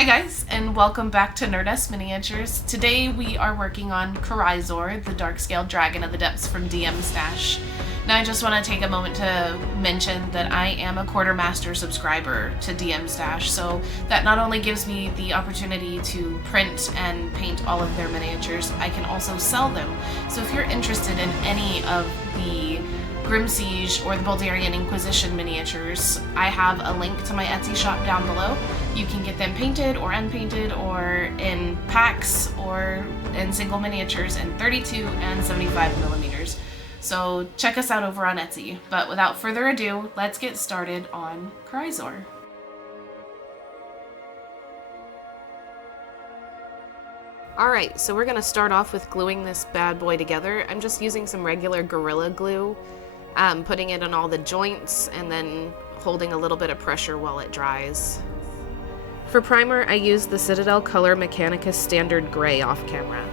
Hi guys, and welcome back to Nerdess Miniatures. Today we are working on Kuriazor, the dark-scaled dragon of the depths from DM Stash. Now I just want to take a moment to mention that I am a quartermaster subscriber to DM Stash, so that not only gives me the opportunity to print and paint all of their miniatures, I can also sell them. So if you're interested in any of the Grim Siege or the Bulgarian Inquisition miniatures, I have a link to my Etsy shop down below. You can get them painted or unpainted or in packs or in single miniatures in 32 and 75 millimeters. So check us out over on Etsy. But without further ado, let's get started on Kuriazor. Alright, so we're going to start off with gluing this bad boy together. I'm just using some regular Gorilla Glue, putting it on all the joints and then holding a little bit of pressure while it dries. For primer, I used the Citadel Color Mechanicus Standard Gray off camera.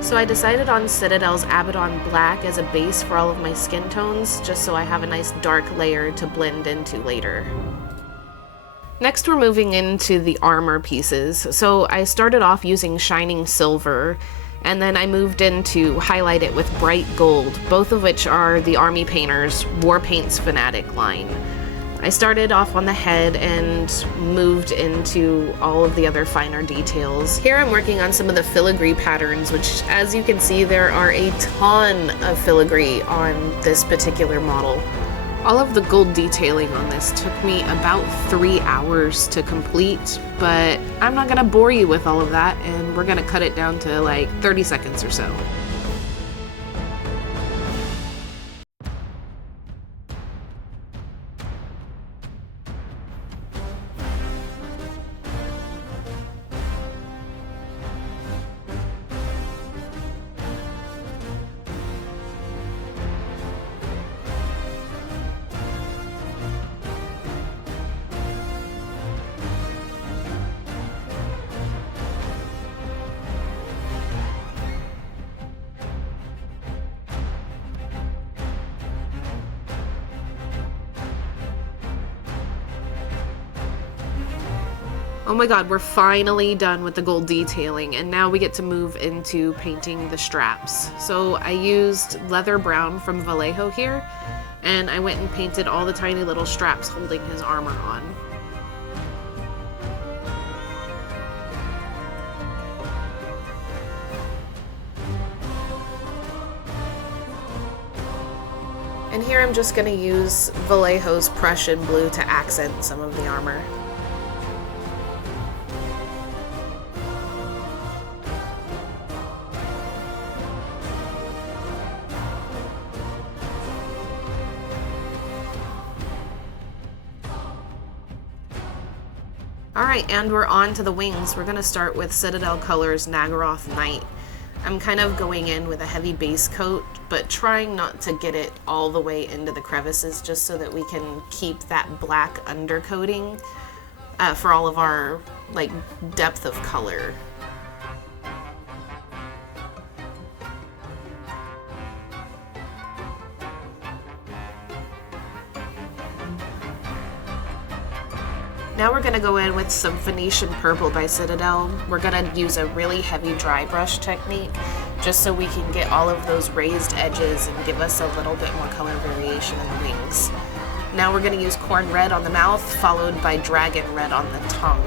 So I decided on Citadel's Abaddon Black as a base for all of my skin tones, just so I have a nice dark layer to blend into later. Next we're moving into the armor pieces. So I started off using Shining Silver, and then I moved in to highlight it with Bright Gold, both of which are the Army Painter's War Paints Fanatic line. I started off on the head and moved into all of the other finer details. Here I'm working on some of the filigree patterns, which, as you can see, there are a ton of filigree on this particular model. All of the gold detailing on this took me about 3 hours to complete, but I'm not gonna bore you with all of that, and we're gonna cut it down to like 30 seconds or so. Oh my god, we're finally done with the gold detailing, and now we get to move into painting the straps. So I used leather brown from Vallejo here, and I went and painted all the tiny little straps holding his armor on. And here I'm just going to use Vallejo's Prussian blue to accent some of the armor. Alright, and we're on to the wings. We're going to start with Citadel Colors Nagaroth Knight. I'm kind of going in with a heavy base coat, but trying not to get it all the way into the crevices, just so that we can keep that black undercoating for all of our depth of color. Now we're going to go in with some Phoenician Purple by Citadel. We're going to use a really heavy dry brush technique just so we can get all of those raised edges and give us a little bit more color variation in the wings. Now we're going to use Corn Red on the mouth, followed by Dragon Red on the tongue.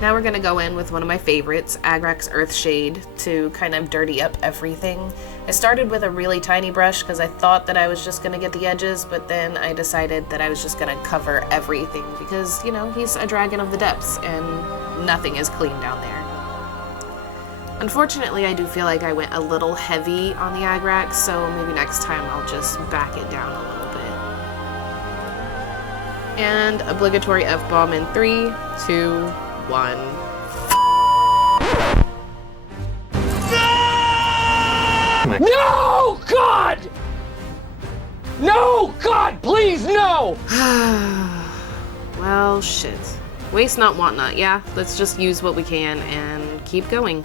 Now we're going to go in with one of my favorites, Agrax Earthshade, to kind of dirty up everything. I started with a really tiny brush because I thought that I was just going to get the edges, but then I decided that I was just going to cover everything because, you know, he's a dragon of the depths and nothing is clean down there. Unfortunately, I do feel like I went a little heavy on the Agrax, so maybe next time I'll just back it down a little bit. And obligatory F-bomb in 3, 2, 1. No! God! No! God, please, no! Well, shit. Waste not, want not, yeah? Let's just use what we can and keep going.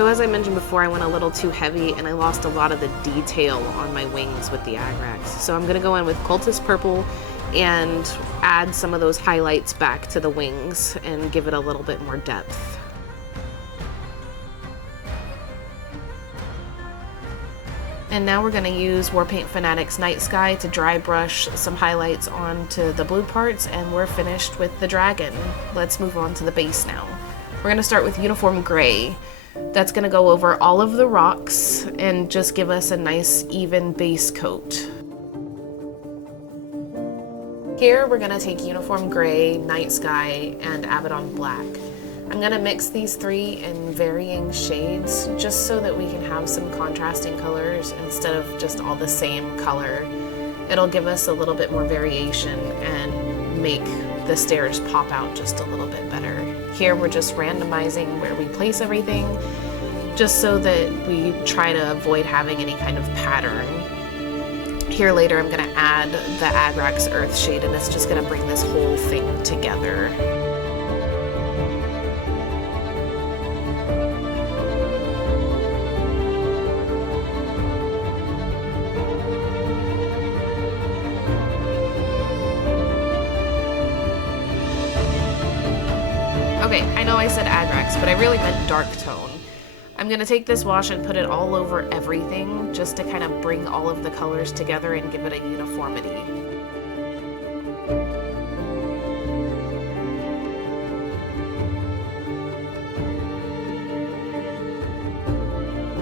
So as I mentioned before, I went a little too heavy and I lost a lot of the detail on my wings with the Agrax. So I'm gonna go in with Cultist Purple and add some of those highlights back to the wings and give it a little bit more depth. And now we're going to use Warpaint Fanatics Night Sky to dry brush some highlights onto the blue parts, and we're finished with the dragon. Let's move on to the base now. We're going to start with Uniform Gray. That's going to go over all of the rocks and just give us a nice even base coat. Here we're going to take Uniform Gray, Night Sky, and Abaddon Black. I'm going to mix these three in varying shades just so that we can have some contrasting colors instead of just all the same color. It'll give us a little bit more variation and make the stairs pop out just a little bit better. Here we're just randomizing where we place everything just so that we try to avoid having any kind of pattern. Here later I'm going to add the Agrax Earth shade, and it's just going to bring this whole thing together. Okay, I know I said Agrax, but I really meant Dark Tone. I'm going to take this wash and put it all over everything just to kind of bring all of the colors together and give it a uniformity.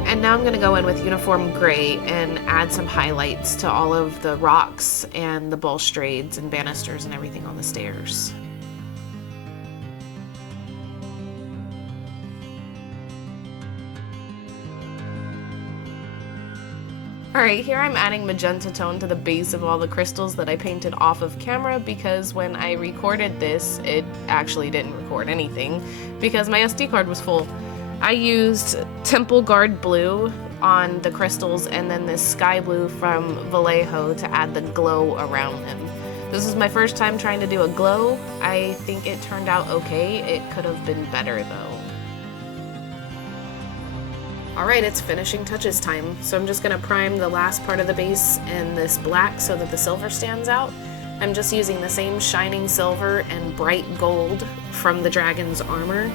And now I'm going to go in with Uniform Gray and add some highlights to all of the rocks and the balustrades and banisters and everything on the stairs. Alright, here I'm adding magenta tone to the base of all the crystals that I painted off of camera because when I recorded this, it actually didn't record anything because my SD card was full. I used Temple Guard Blue on the crystals and then this sky blue from Vallejo to add the glow around them. This was my first time trying to do a glow. I think it turned out okay. It could have been better though. Alright, it's finishing touches time. So I'm just going to prime the last part of the base in this black so that the silver stands out. I'm just using the same shining silver and bright gold from the dragon's armor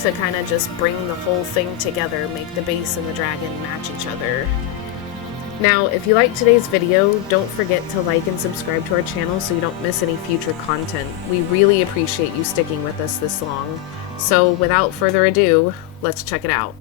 to kind of just bring the whole thing together, make the base and the dragon match each other. Now, if you liked today's video, don't forget to like and subscribe to our channel so you don't miss any future content. We really appreciate you sticking with us this long. So without further ado, let's check it out.